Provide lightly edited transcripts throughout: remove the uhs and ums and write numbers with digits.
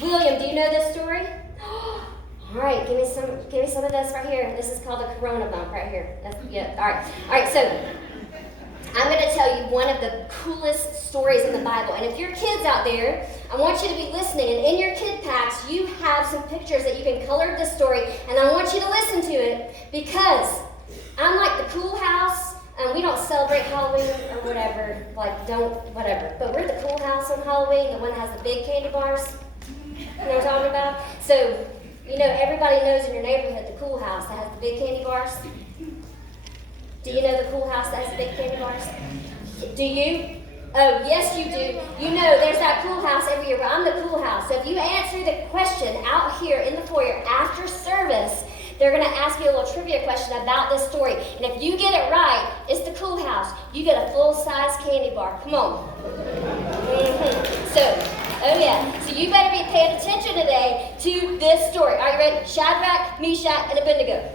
William, do you know this story? All right, give me some of this right here. This is called the Corona bump right here. Yeah. All right. So I'm going to tell you one of the coolest stories in the Bible. And if you're kids out there, I want you to be listening. And in your kid packs, you have some pictures that you can color this story. And I want you to listen to it because I'm like the cool house. We don't celebrate Halloween or whatever. Whatever. But we're the cool house on Halloween, the one that has the big candy bars. You know what I'm talking about? So, everybody knows in your neighborhood the cool house that has the big candy bars. Do you know the cool house that has the big candy bars? Do you? Oh, yes, you do. There's that cool house every year, but I'm the cool house. So if you answer the question out here in the foyer after service, they're going to ask you a little trivia question about this story. And if you get it right, it's the cool house. You get a full-size candy bar. Come on. So you better be paying attention today to this story. Are you ready? Shadrach, Meshach, and Abednego.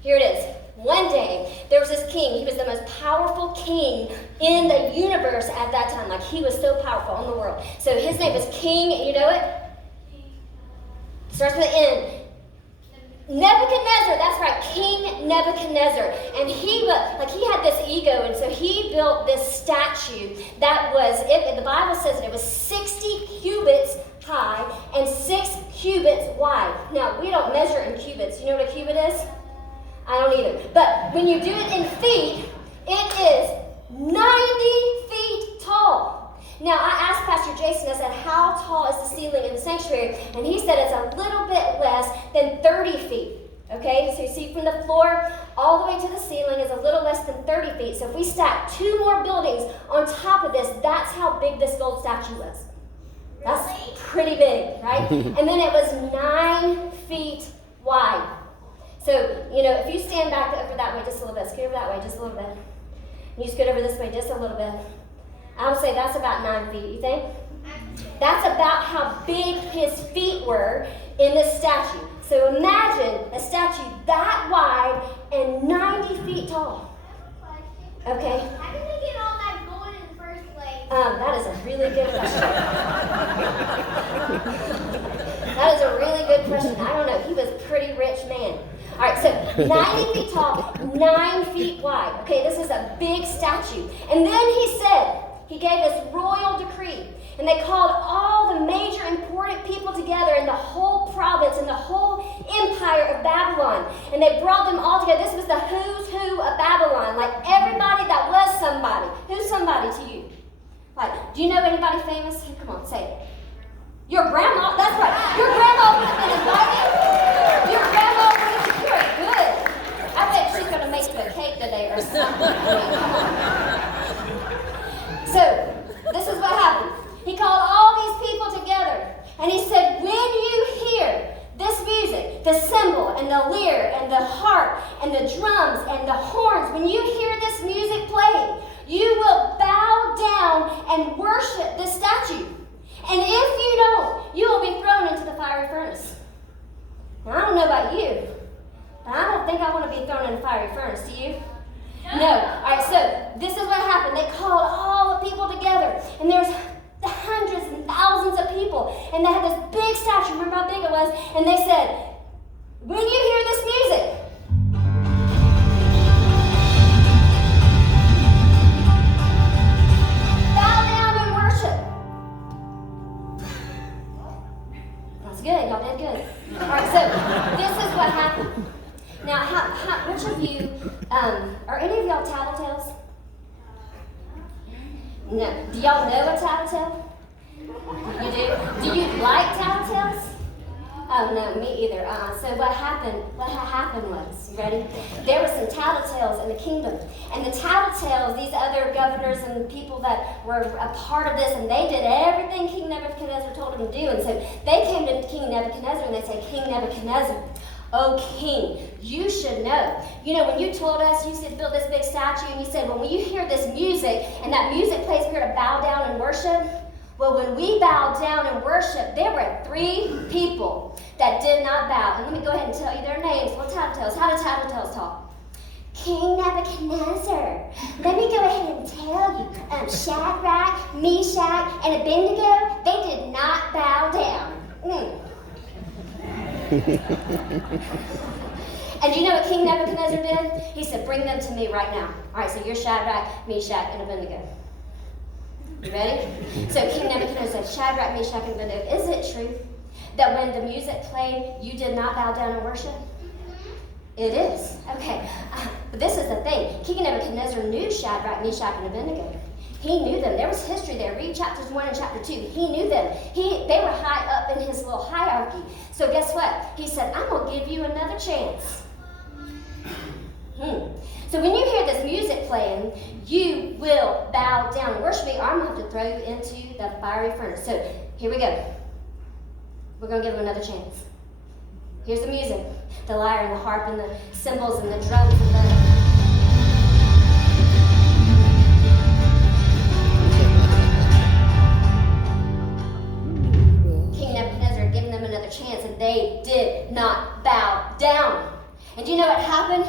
Here it is. One day, there was this king. He was the most powerful king in the universe at that time. Like, he was so powerful in the world. So his name was King, you know it? Starts with an N. Nebuchadnezzar, that's right, King Nebuchadnezzar. And he had this ego, and so he built this statue that was, the Bible says that it was 60 cubits high and 6 cubits wide. Now, we don't measure in cubits. You know what a cubit is? I don't either. But when you do it in feet, it is 90 feet tall. Now, I asked Pastor Jason, I said, how tall is the ceiling in the sanctuary? And he said it's a little bit less than 30 feet. Okay, so you see from the floor all the way to the ceiling is a little less than 30 feet. So if we stack 2 more buildings on top of this, that's how big this gold statue was. That's pretty big, right? And then it was 9 feet wide. So, if you stand back over that way just a little bit, scoot over that way just a little bit, and you scoot over this way just a little bit, I would say that's about 9 feet, you think? That's about how big his feet were in this statue. So imagine a statue that wide and 90 feet tall. Okay? How did they get all that gold in the first place? That is a really good question. That is a really good question. I don't know. He was a pretty rich man. All right, so 90 feet tall, 9 feet wide. Okay, this is a big statue. And then he gave this royal decree. And they called all the major important people together in the whole province and the whole empire of Babylon. And they brought them all together. This was the who's who of Babylon. Like everybody that was somebody. Who's somebody to you? Like, do you know anybody famous? Hey, come on, say it. Your grandma. That's right. Your grandma would have been invited. Your grandma would have been. You are good. I bet she's going to make you a cake today or something. So, this is what happened. He called all these people together, and he said, when you hear this music, the cymbal and the lyre and the harp and the drums and the horns, when you hear this music playing, you will bow down and worship the statue. And if you don't, you will be thrown into the fiery furnace. Now, I don't know about you, but I don't think I want to be thrown in a fiery furnace. Do you? No. All right, so this is what happened. They called all the people together, and there's hundreds and thousands of people, and they had this big statue. Remember how big it was? And they said, when you hear this music, bow down and worship. That's good. Y'all did good. All right, so this is what happened. Now, which of you, are any of y'all tattletales? No. Do y'all know a tattletale? You do? Do you like tattletales? Oh, no, me either. So what happened was, you ready? There were some tattletales in the kingdom. And the tattletales, these other governors and people that were a part of this, and they did everything King Nebuchadnezzar told them to do. And so they came to King Nebuchadnezzar and they said, King Nebuchadnezzar, oh, king, you should know. When you told us you said build this big statue, and you said, well, when you hear this music, and that music plays, we're to bow down and worship. Well, when we bowed down and worshiped, there were 3 people that did not bow. And let me go ahead and tell you their names. What tattletales? How do tattletales talk? King Nebuchadnezzar, let me go ahead and tell you, Shadrach, Meshach, and Abednego, they did not bow down. And you know what King Nebuchadnezzar did? He said, bring them to me right now. All right, so you're Shadrach, Meshach, and Abednego. You ready? So King Nebuchadnezzar said, Shadrach, Meshach, and Abednego, is it true that when the music played, you did not bow down and worship? It is. Okay. But this is the thing. King Nebuchadnezzar knew Shadrach, Meshach, and Abednego. He knew them. There was history there. Read chapters 1 and chapter 2. He knew them. They were high up in his little hierarchy. So guess what? He said, I'm going to give you another chance. So when you hear this music playing, you will bow down and worship me, or I'm going to have to throw you into the fiery furnace. So here we go. We're going to give him another chance. Here's the music. The lyre and the harp and the cymbals and the drums and the... King Nebuchadnezzar had given them another chance, and they did not bow down. And do you know what happened?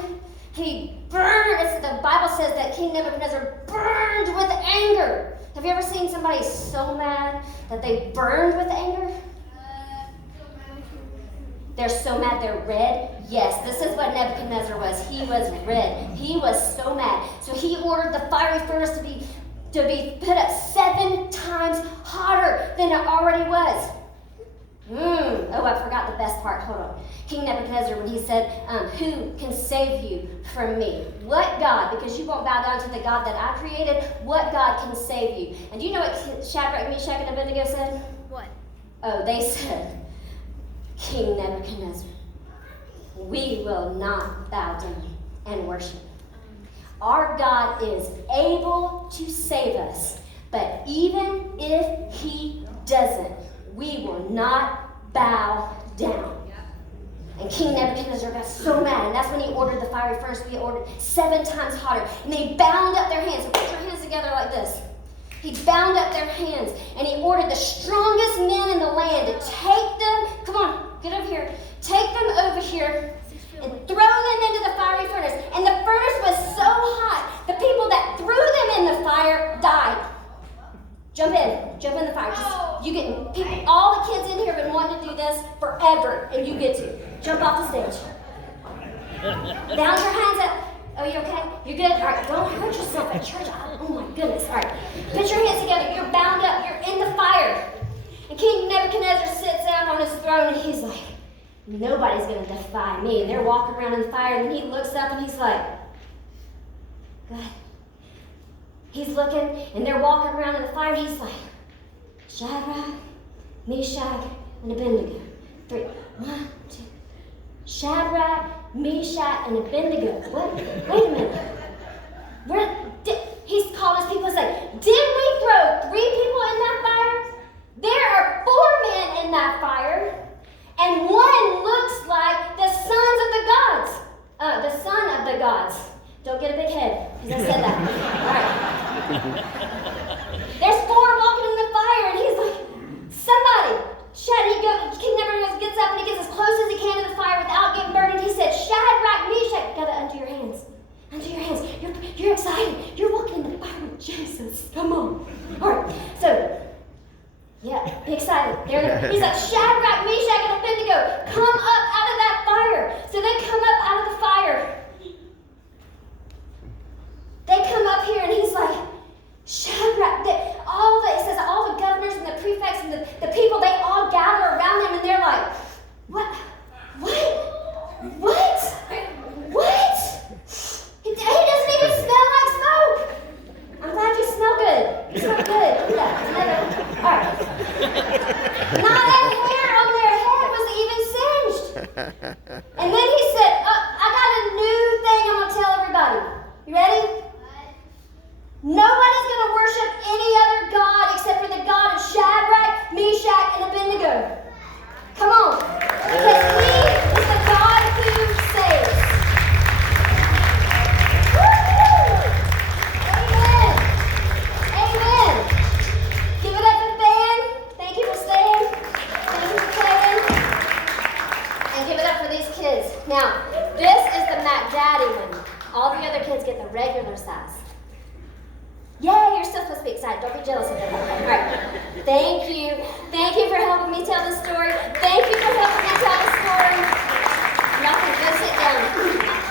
He burned. The Bible says that King Nebuchadnezzar burned with anger. Have you ever seen somebody so mad that they burned with anger? They're so mad they're red? Yes, this is what Nebuchadnezzar was. He was red. He was so mad. So he ordered the fiery furnace to be put up 7 times hotter than it already was. Oh, I forgot the best part. Hold on. King Nebuchadnezzar, when he said, who can save you from me? What God? Because you won't bow down to the God that I created. What God can save you? And do you know what Shadrach, Meshach, and Abednego said? What? Oh, they said, King Nebuchadnezzar, we will not bow down and worship. Our God is able to save us, but even if he doesn't, we will not bow down. And King Nebuchadnezzar got so mad, and that's when he ordered the fiery furnace to be ordered 7 times hotter. And they bound up their hands. So put your hands together like this. He bound up their hands, and he ordered the strongest men in the land to take them. Come on, get over here. Take them over here and throw them into the fiery furnace. And the furnace was so hot, the people that threw them in the fire died. Jump in the fire. Just, you get people, all the kids in here have been wanting to do this forever, and you get to jump off the stage. Bound your hands up. Oh, you okay? You're good? All right, don't hurt yourself at church. Oh my goodness. All right, put your hands together. You're bound up. You're in the fire. And King Nebuchadnezzar sits down on his throne, and he's like, nobody's going to defy me. And they're walking around in the fire, and then he looks up, and he's like, God. He's looking, and they're walking around in the fire, and he's like, Shadrach, Meshach, and Abednego. 3. 1, 2. Shadrach, Meshach, and Abednego. What? Wait a minute. He's called his people and said, didn't we throw 3 people in that fire? There are 4 men in that fire, and one looks like the sons of the gods. The son of the gods. Don't get a big head, because I said that. All right. There's 4 walking in the fire, and he's like, somebody, King Nebuchadnezzar gets up, and he gets as close as he can to the fire without getting burned. And he said, Shadrach, Meshach, you gotta undo your hands. Undo your hands. You're excited. You're walking in the fire with Jesus. Come on. All right, so, yeah, be excited. He's like, Shadrach, Meshach, and Abednego, come up out of that fire. So they come up out of the fire. They come up here, and he's like, Shadrach, it says all the governors and the prefects and the people, they all gather around him, and they're like, what? He doesn't even smell like smoke. I'm glad you smell good. You smell good. Yeah. All right. Not a hair on their head was even singed. And then he said, I got a new thing I'm going to tell everybody. You ready? Nobody's going to worship any other God except for the God of Shadrach, Meshach, and Abednego. Come on. Because he is the God who saves. Woo-hoo! Amen. Amen. Give it up for the band. Thank you for staying. Thank you for playing. And give it up for these kids. Now, this is the Mac Daddy one. All the other kids get the regular size. Yay, you're still supposed to be excited. Don't be jealous of them. All right. Thank you. Thank you for helping me tell the story. Thank you for helping me tell the story. Go sit down.